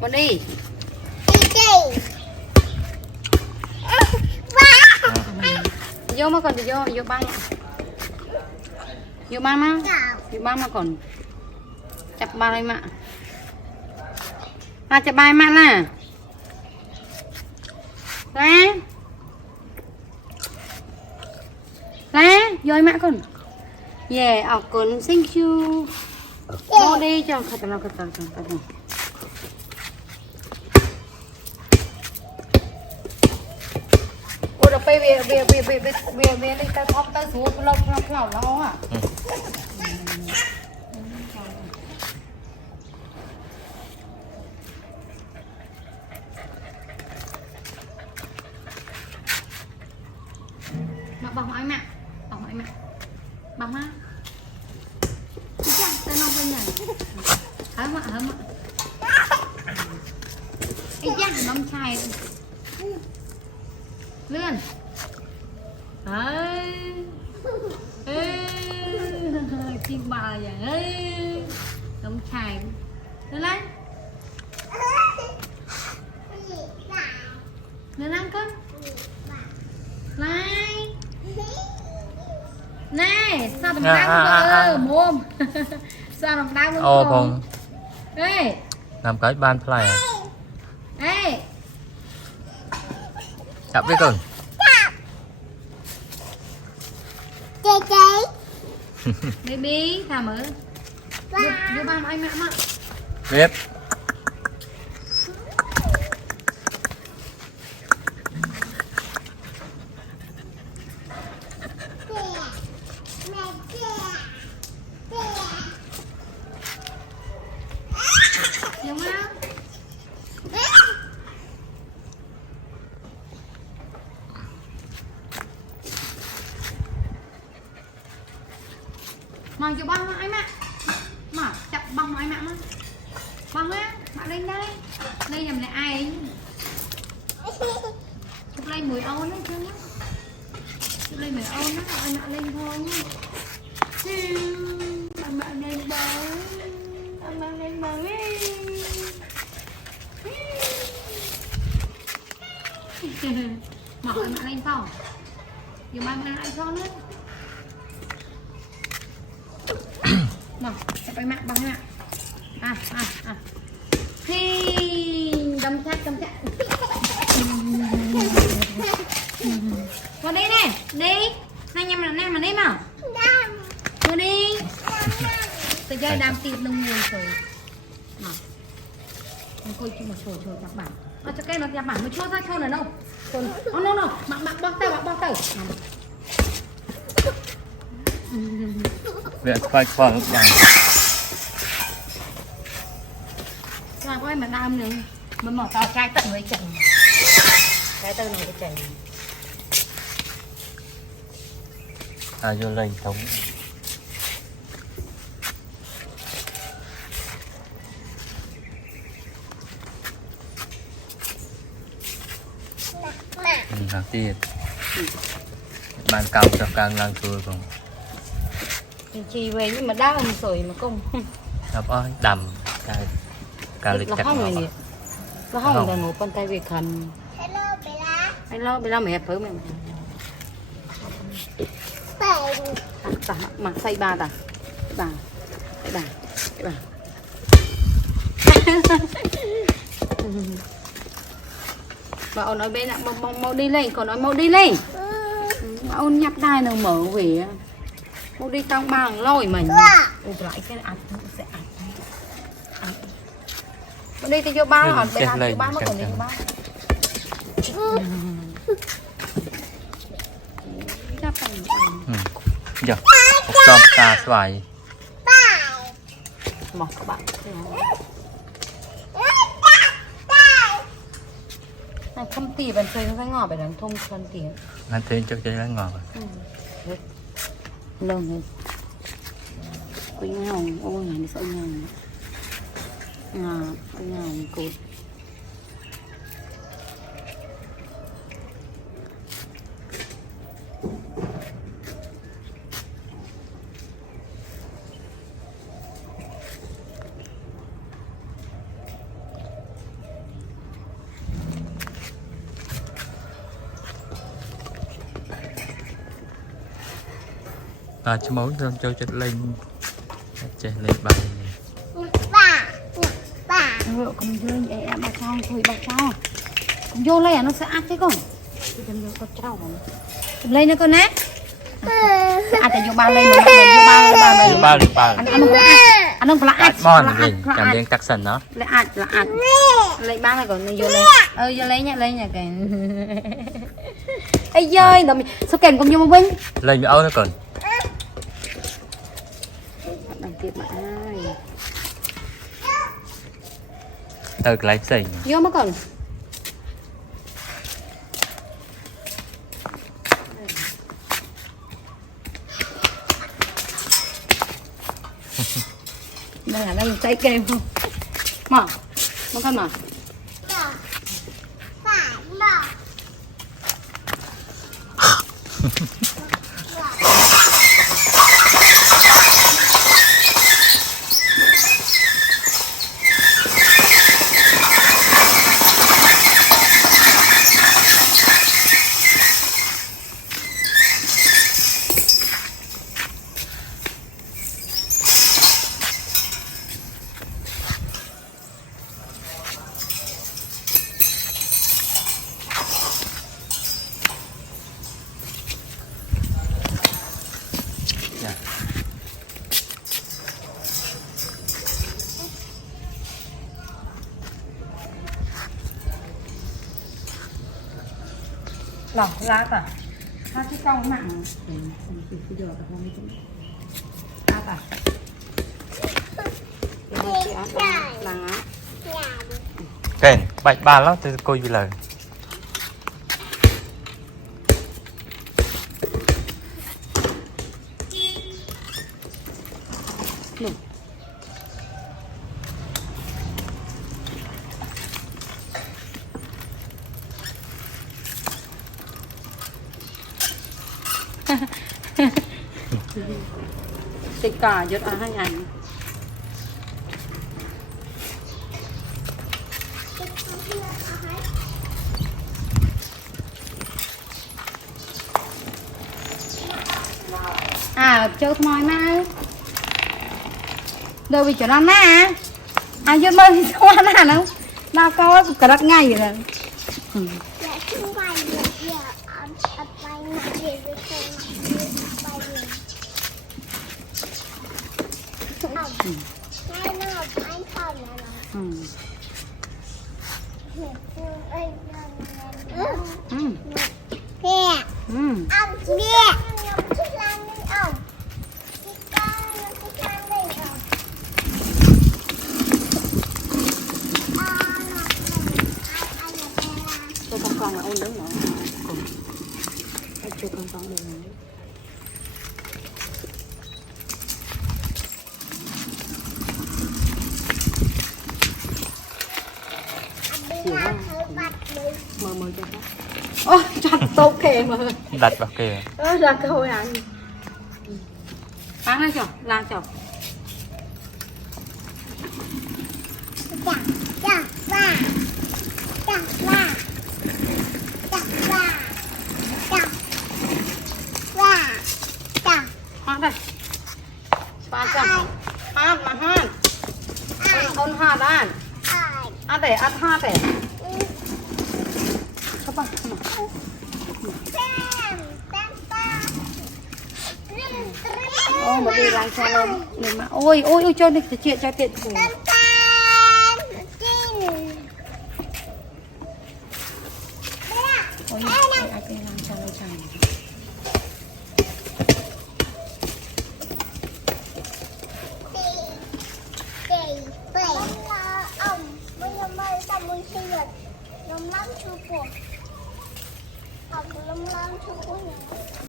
Con đi. Vô mà còn đi vô băng. Vô mama. Vô mama còn. Chập ba đây mà. Mà chập bài mà nè. Lá, vô mẹ con. Yeah, con thank you. Vô đi cho khát nào. Ủa đập về đi cái thóc tới xuống lâu lâu à. Bỏng ai mẹ, bỏng á, chắc tên nó bên này, hớm ạ, ấy chắc nông chai, lươn, chim bò vậy, nông chai, lên lấy, lên ăn con, này. Này, sao tầm đau mồm. Sao tầm đau mồm. Ê. Làm cái ban play. Ê. Chạm với con. Baby, thả mở. Vô ban anh mẹ mà. Biết. Mà cho băng anh mẹ. Mà chặt băng anh mẹ mà. Băng á, bạn lên đây. Đây nhầm lại ai ấy. Chụp lên 10 ôn đấy chứ nhá. Chụp lên 10 ôn á, anh mẹ lên thôi nhá. Anh mẹ lên bờ. Anh mẹ lên bờ ấy. Mở anh mẹ lên phòng. Dù băng ra anh con nữa. Mà, chặt anh mẹ băng mẹ. Hi, đâm chắc. Con đi nè, đi. Hai nhầm là nam mà đi mà. Con đi. Tôi chơi đam tiệt lông người rồi. Mà. Con coi chung một trời chặt bản. Cho cây nó chặt bản nó chua ra chua này đâu. No. Bạn bóc tao. Viện quay qua lúc này. Sao có em mà đam nữa. Mình mở tao chai tận với chồng. Cái tao này cái chồng. Vô lên thống. Là tiền. Bàn cao cho càng lang xuôi không. Chỉ về nhưng mà đau mình sổi mà không. Đập ơi, đầm càng lịch chặt nó không là một con tay Việt cầm. Hello Bella mẹ phở mẹ. Mà xây ba ta. Bà. Bà ôn nói bên là mau đi lên, còn nói mau đi lên. Bà ôn nhắc đai nào mở về. Mau đi trong bằng lôi mình. Ôi lại cái ăn sẽ ăn. Bà đi thì cho ba hòn bên ăn cho ba mất còn đi cho ba. Giờ, một ta xoài. Mọc các bạn. Này không tỉ bạn chơi nó phải ngỏ phải đánh thông chân tỉ. Anh thấy cho chơi nó ngọt rồi. Lông này. Quýnh nhau, ôi này nó sợ nhau. Nhau cột. cho máu cho chất lên chạy lên bay Rồi cầm vô em bà sao thôi bà sao cầm vô lấy nó sẽ ác thế con cầm vô con trâu cầm lấy nữa con nè à tại vô bao lên vô bao anh không phải mòn gì cảm giác tắc sần nó lấy lấy ba này còn vô lấy vô lấy kìa ây ơi sao kèm con vô mà vinh lên áo nó còn đằng tiệp mà ai từ lấy gì vô mà còn đây là đây tay kèm không mà con mà lỏng lá cả它是高满bây giờ là không biết lá cả là kèn bạch ba lắm tôi coi như lời thịt cò giật ở hai ngày à chơi mồi mà đâu bị chỗ đó má à giật bơi sao ăn hả nó nào có cả đất ngay rồi tôi không còn là ôn đứng nữa tôi không còn được nữa mờ cho nó ôi chặt tốt kề mà đặt vào kìa ra cơ hội ăn bán lên chồng làm chồng hát đây bán chồng hát mà hát ôn hát ăn ăn để ăn hát để các bạn ô mà đi làm sao lên mà ôi cho đi chuyện cho tiện của ôi ai làm sao lên chẳng